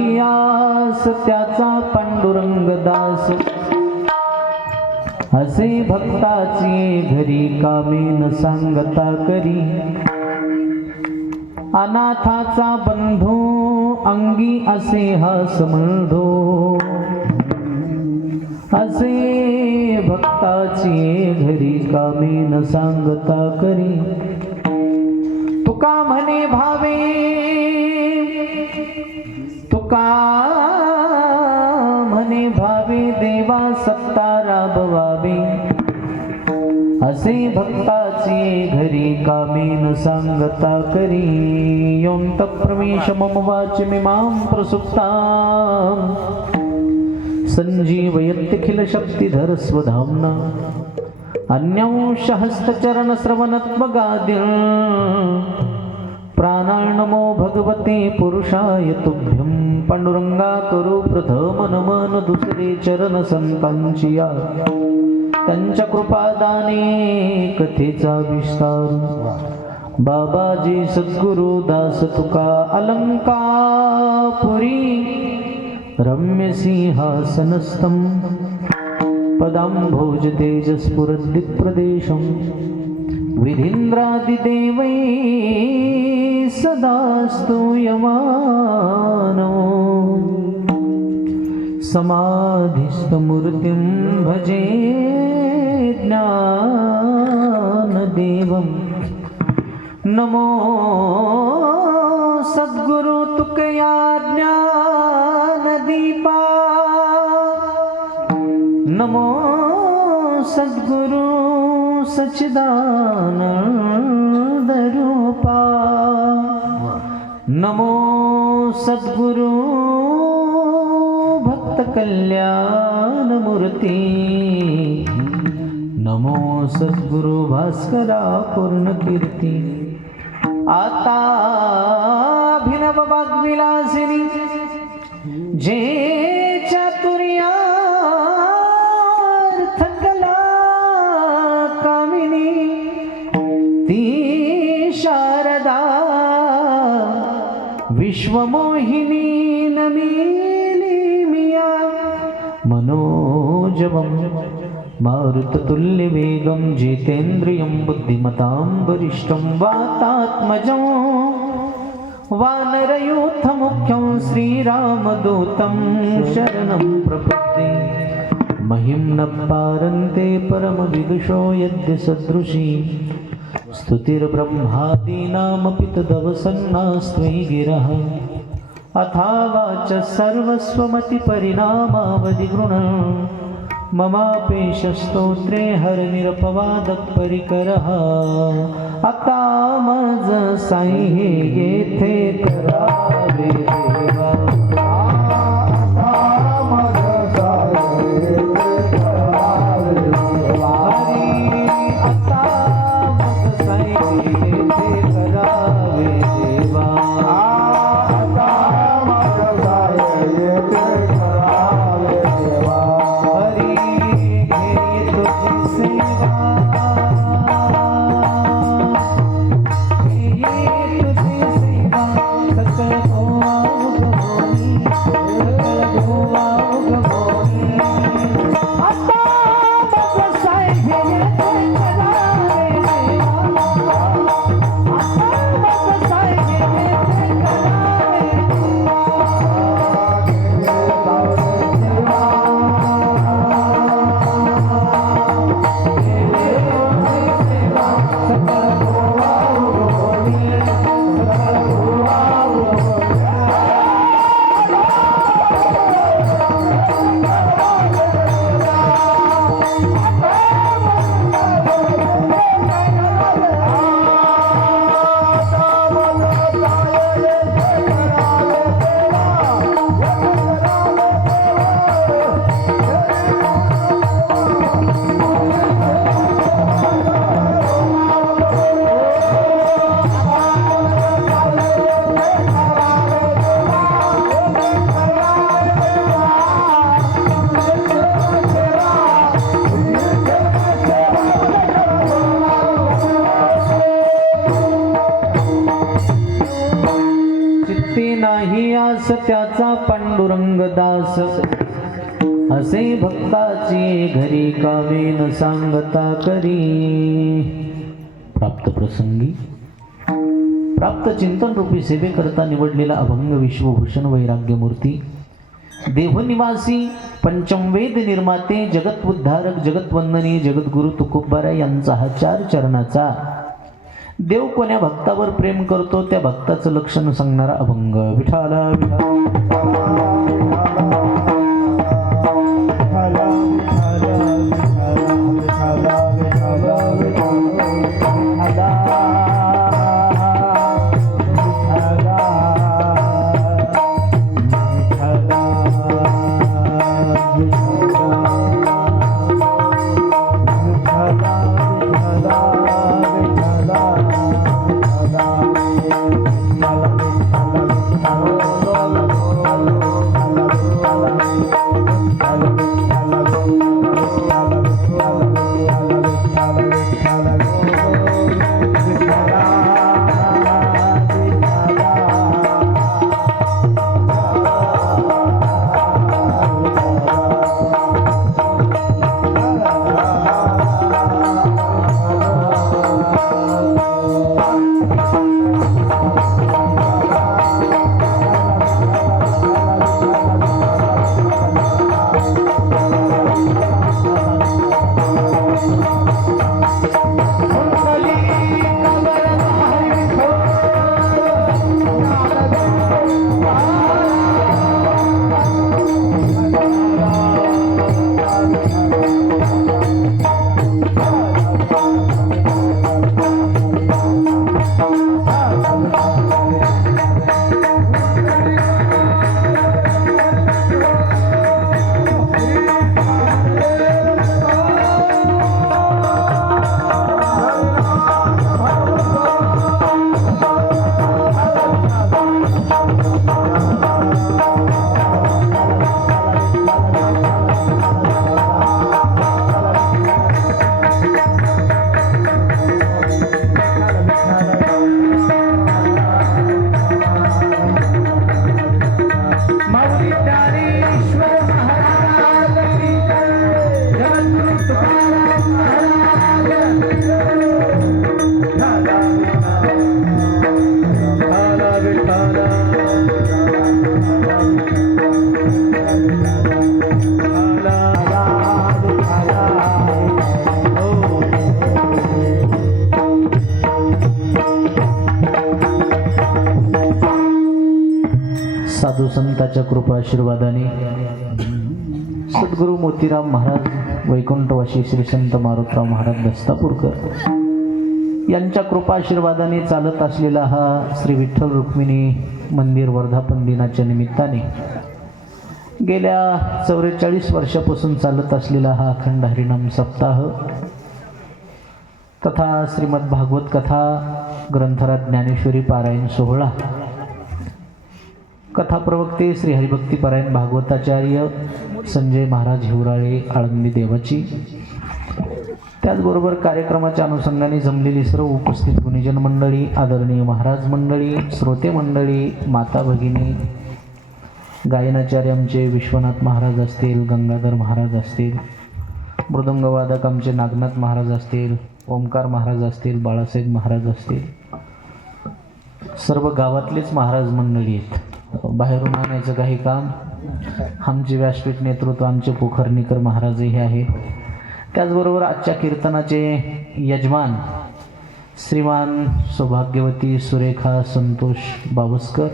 नाही आस त्याचा पांडुरंग दास असे भक्ताची घरी कामे न सांगता करी. अनाथाचा बंधू अंगी असे हास म्हणधो असे भक्ताची घरी कामे न सांगता करी. तुका म्हणे भावे तुका म्हणे भावे देवा सत्ता राबवावी. असे भक्ताची घरी कामेन सांगता करी. योंत प्रवेश मम वाच मिमां प्रसुप्ता. संजीवयत्यखिल शक्तिधर स्वधाम्ना. अन्यांश हस्तचरण प्राणार्णमो भगवते पुरुषाय तुभ्यं पांडुरंगा करू प्रथम नमन दुसरे चरण संतांची या त्यांच्या कृपादाने कथेचा विस्तार। बाबाजी सद्गुरु दास तुका अलंकापुरी। रम्य सिंहासनस्थं विधीन्द्रादिदेवै सदा स्तूयमानो समाधिस्थमूर्तिं भजे ज्ञानदेवं नमो सद्गुरु तुकया ज्ञानदीपा नमो सद्गुरु सच्चिदानन्दरूपा नमो सद्गुरु भक्तकल्याणमूर्ती नमो सद्गुरु भास्करा पूर्णकीर्ती। आता अभिनव वाग्विलासिनी जे ती शारदा विश्वमोहिनी नमिली मिया मनोजवं मारुततुल्यवेगं जितेन्द्रियं बुद्धिमतां वरिष्ठं वातात्मजं वानरयूथमुख्यं श्रीरामदूतं शरणं प्रपद्ये। महिं न पारन्ते परमविदुषो यद्य सदृशी स्तुतिर्ब्रह्मादीनामपि तदवसन्नास्त्वयि गिरः अथावाच सर्वस्वमतिपरिणामावधिगृण ममापेशस्तोत्रे हरनिरपवादपरिकरः आता साई हे येथे करावे त्याचा पांडुरंग दास असे भक्ताची घरी कामे न सांगता करी. प्राप्त प्रसंगी. प्राप्त चिंतन रूपी सेवेकरता निवडलेला अभंग विश्वभूषण वैराग्यमूर्ती. देवनिवासी पंचमवेद निर्माते जगत उद्धारक जगतवंदनी जगद्गुरु तुकोबारा यांचा हा चार चरणाचा देव कोण्या भक्तावर प्रेम करतो त्या भक्ताचं लक्षण सांगणारा अभंग विठाला विठाला साधू संताच्या कृपा आशीर्वादाने सद्गुरु मोतीराम महाराज वैकुंठवासी श्री संत मारुतराव महाराज दस्तापूरकर यांच्या कृपाशीर्वादाने चालत असलेला हा श्री विठ्ठल रुक्मिणी मंदिर वर्धापन दिनाच्या निमित्ताने गेल्या चौवेचाळीस वर्षापासून चालत असलेला हा अखंड हरिनाम सप्ताह तथा श्रीमद भागवत कथा ग्रंथराज ज्ञानेश्वरी पारायण सोहळा कथा प्रवक्ते श्री हरिभक्तीपरायण भागवताचार्य संजय महाराज हिवराळे आळंदी देवाची त्याचबरोबर कार्यक्रमाच्या अनुषंगाने जमलेली सर्व उपस्थित गुणीजन मंडळी आदरणीय महाराज मंडळी श्रोते मंडळी माता भगिनी गायनाचार्य आमचे विश्वनाथ महाराज असतील गंगाधर महाराज असतील मृदंगवादक आमचे नागनाथ महाराज असतील ओंकार महाराज असतील बाळासाहेब महाराज असतील. सर्व गावातलेच महाराज मंडळी आहेत. बाहेरून आणायचं काही काम? आमचे व्यासपीठ नेतृत्व आमचे पोखरणीकर महाराजही आहे. त्याचबरोबर आजच्या कीर्तनाचे यजमान श्रीमान सौभाग्यवती सुरेखा संतोष बावस्कर